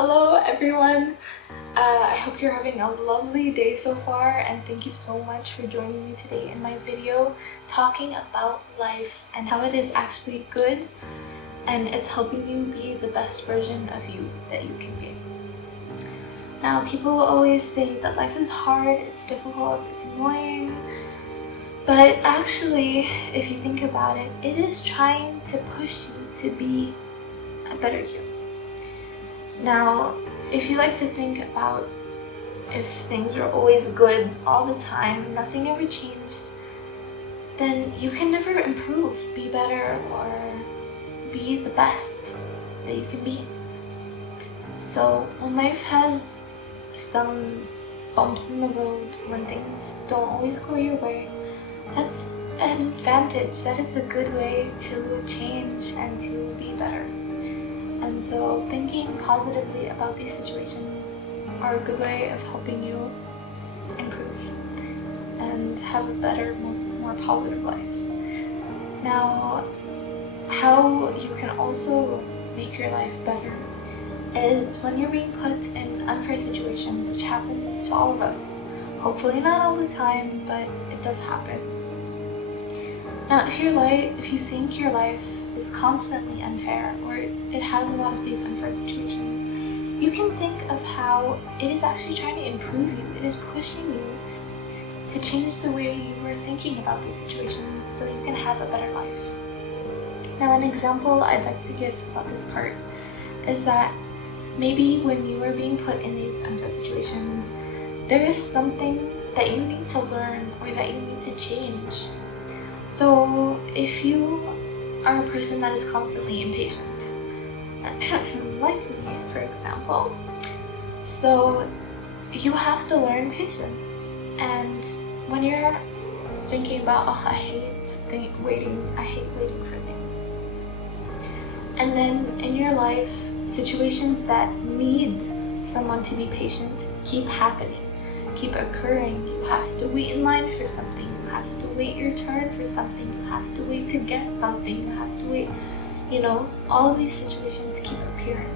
Hello everyone! I hope you're having a lovely day so far, and thank you so much for joining me today in my video talking about life and how it is actually good and it's helping you be the best version of you that you can be. Now, people always say that life is hard, it's difficult, it's annoying, but actually, if you think about it, it is trying to push you to be a better you. Now, if you like to think about if things are always good all the time, nothing ever changed, then you can never improve, be better, or be the best that you can be. So when life has some bumps in the road, when things don't always go your way, that's an advantage. That is a good way to change and to be better. And so thinking positively about these situations are a good way of helping you improve and have a better, more positive life. Now, how you can also make your life better is when you're being put in unfair situations, which happens to all of us. Hopefully not all the time, but it does happen. Now, if you think your life is constantly unfair, or it has a lot of these unfair situations, you can think of how it is actually trying to improve you. It is pushing you to change the way you are thinking about these situations so you can have a better life. Now, an example I'd like to give about this part is that maybe when you are being put in these unfair situations, there is something that you need to learn or that you need to change. So if you are a person that is constantly impatient, like me, for example, so you have to learn patience. And when you're thinking about, I hate waiting for things, and then in your life, situations that need someone to be patient keep happening, keep occurring. You have to wait in line for something, you have to wait your turn for something, you have to wait to get something, you have to wait, all of these situations keep appearing.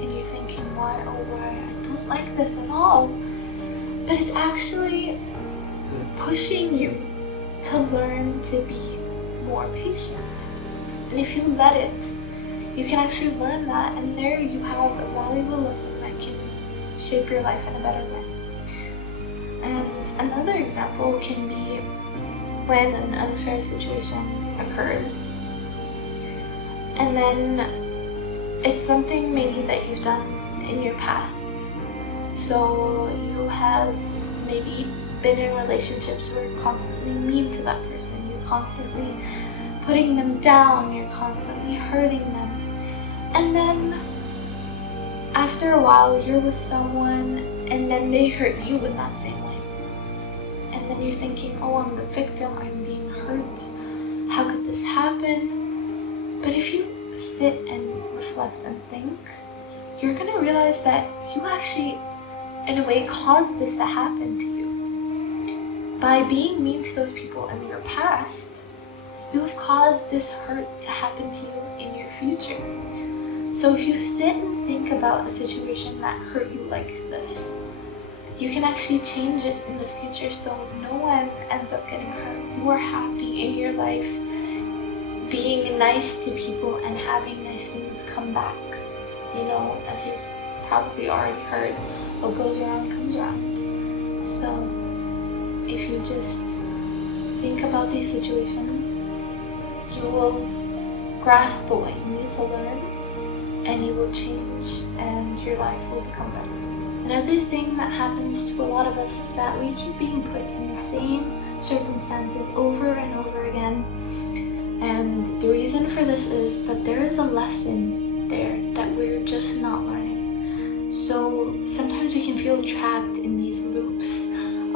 And you're thinking, why, I don't like this at all. But it's actually pushing you to learn to be more patient. And if you let it, you can actually learn that, and there you have a valuable lesson that can shape your life in a better way. And another example can be when an unfair situation occurs, and then it's something maybe that you've done in your past. So you have maybe been in relationships where you're constantly mean to that person, you're constantly putting them down, you're constantly hurting them. And then after a while, you're with someone and then they hurt you in that same way. And then you're thinking, I'm the victim, I'm being hurt. How could this happen? But if you sit and reflect and think, you're gonna realize that you actually, in a way, caused this to happen to you. By being mean to those people in your past, you have caused this hurt to happen to you in your future. So if you sit and think about a situation that hurt you like this, you can actually change it in the future so no one ends up getting hurt. You are happy in your life, being nice to people and having nice things come back. As you've probably already heard, what goes around comes around. So if you just think about these situations, you will grasp what you need to learn, and you will change, and your life will become better. Another thing that happens to a lot of us is that we keep being put in the same circumstances over and over again. And the reason for this is that there is a lesson there that we're just not learning. So sometimes we can feel trapped in these loops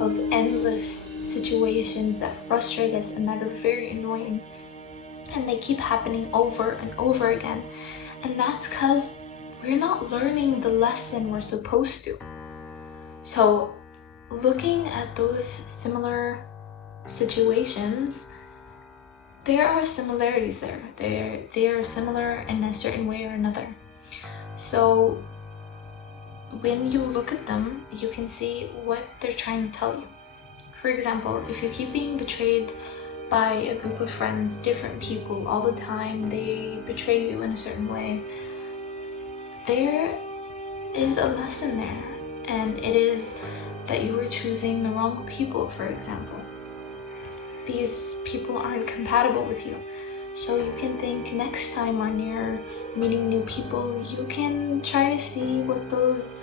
of endless situations that frustrate us and that are very annoying. And they keep happening over and over again. And that's because we're not learning the lesson we're supposed to. So looking at those similar situations, there are similarities there. They are similar in a certain way or another. So when you look at them, you can see what they're trying to tell you. For example, if you keep being betrayed by a group of friends, different people all the time, they betray you in a certain way, there is a lesson there, and it is that you are choosing the wrong people. For example, these people aren't compatible with you, so you can think next time when you're meeting new people, you can try to see what those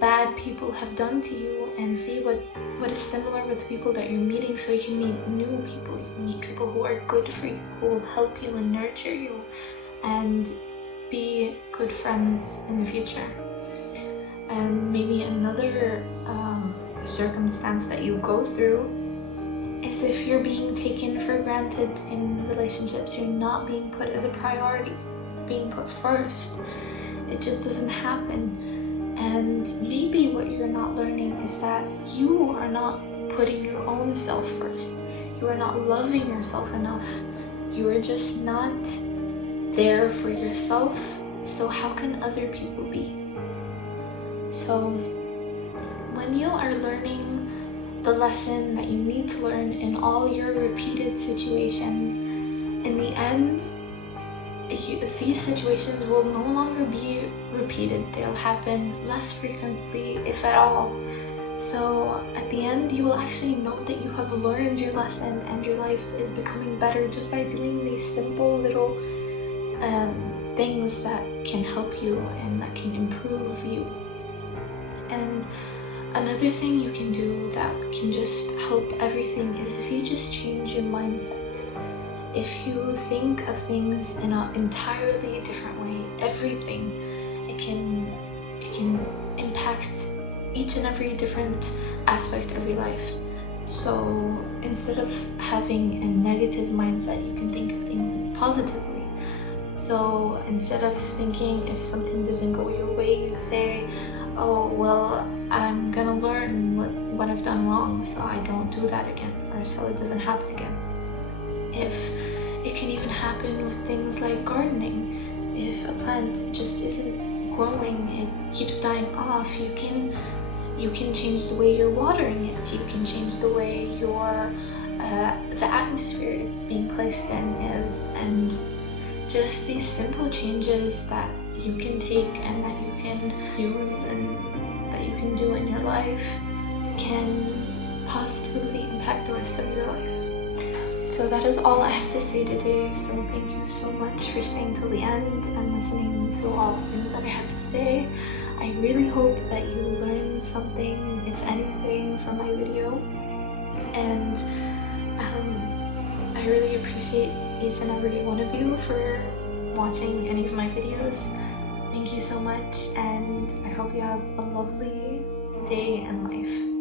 bad people have done to you and see what is similar with the people that you're meeting, so you can meet new people. You can meet people who are good for you, who will help you and nurture you and be good friends in the future. And maybe another circumstance that you go through is if you're being taken for granted in relationships, you're not being put as a priority, being put first. It just doesn't happen. And maybe what you're not learning is that you are not putting your own self first. You are not loving yourself enough. You are just not there for yourself. So how can other people be? So when you are learning the lesson that you need to learn in all your repeated situations, in the end, these situations will no longer be repeated. They'll happen less frequently, if at all. So at the end, you will actually know that you have learned your lesson and your life is becoming better just by doing these simple little things that can help you and that can improve you. And another thing you can do that can just help everything is if you just change your mindset. If you think of things in an entirely different way, everything, it can impact each and every different aspect of your life. So instead of having a negative mindset, you can think of things positively. So instead of thinking if something doesn't go your way, you say, oh, well, I'm gonna learn what I've done wrong so I don't do that again, or so it doesn't happen again. If it can even happen with things like gardening. If a plant just isn't growing, it keeps dying off, you can change the way you're watering it. You can change the way your the atmosphere it's being placed in is, and just these simple changes that you can take and that you can use and that you can do in your life can positively impact the rest of your life. So that is all I have to say today. So thank you so much for staying till the end and listening to all the things that I had to say. I really hope that you learned something, if anything, from my video. And I really appreciate each and every one of you for watching any of my videos. Thank you so much, and I hope you have a lovely day and life.